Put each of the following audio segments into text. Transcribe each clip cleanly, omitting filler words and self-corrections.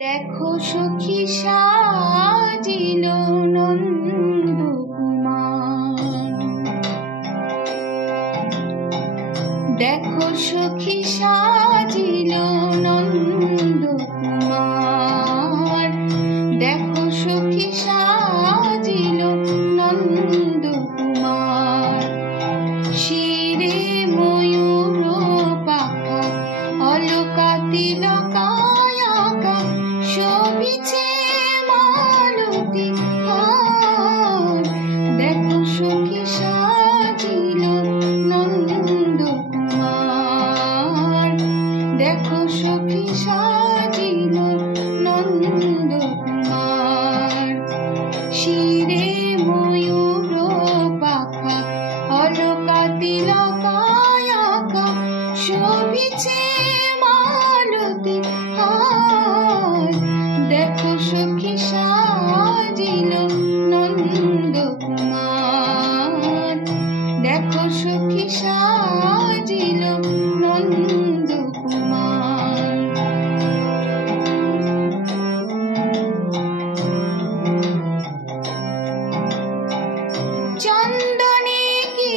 দেখো সখী সাজিল নন্দকুমার, দেখো সখী সাজিল নন্দকুমার, দেখো সখী সাজিল নন্দকুমার। শিরে ময়ূর পাখা অলকা তিলকায় আঁকা, শোভিছে মালতী হার। দেখো সখী সাজিল নন্দকুমার, দেখো সখী সাজিল নন্দকুমার। শিরে ময়ূর পাখা অলকা তিলকায় আঁকা, শোভিছে মালতী হার। দেখো সখী সাজিল নন্দকুমার, দেখো সখী সাজিল নন্দকুমার। চন্দনে কি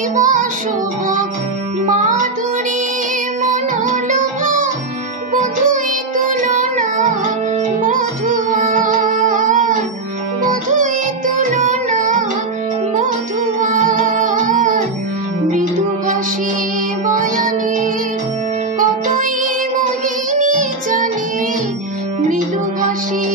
শোভা, মাধুরী মনোলোভা, বধুই তুলনা মধুয়ার, বধুই তুলনা মধুয়ার। মৃদুভাষী বয়ানে কতই মোহিনী জানে, মৃদুভাষী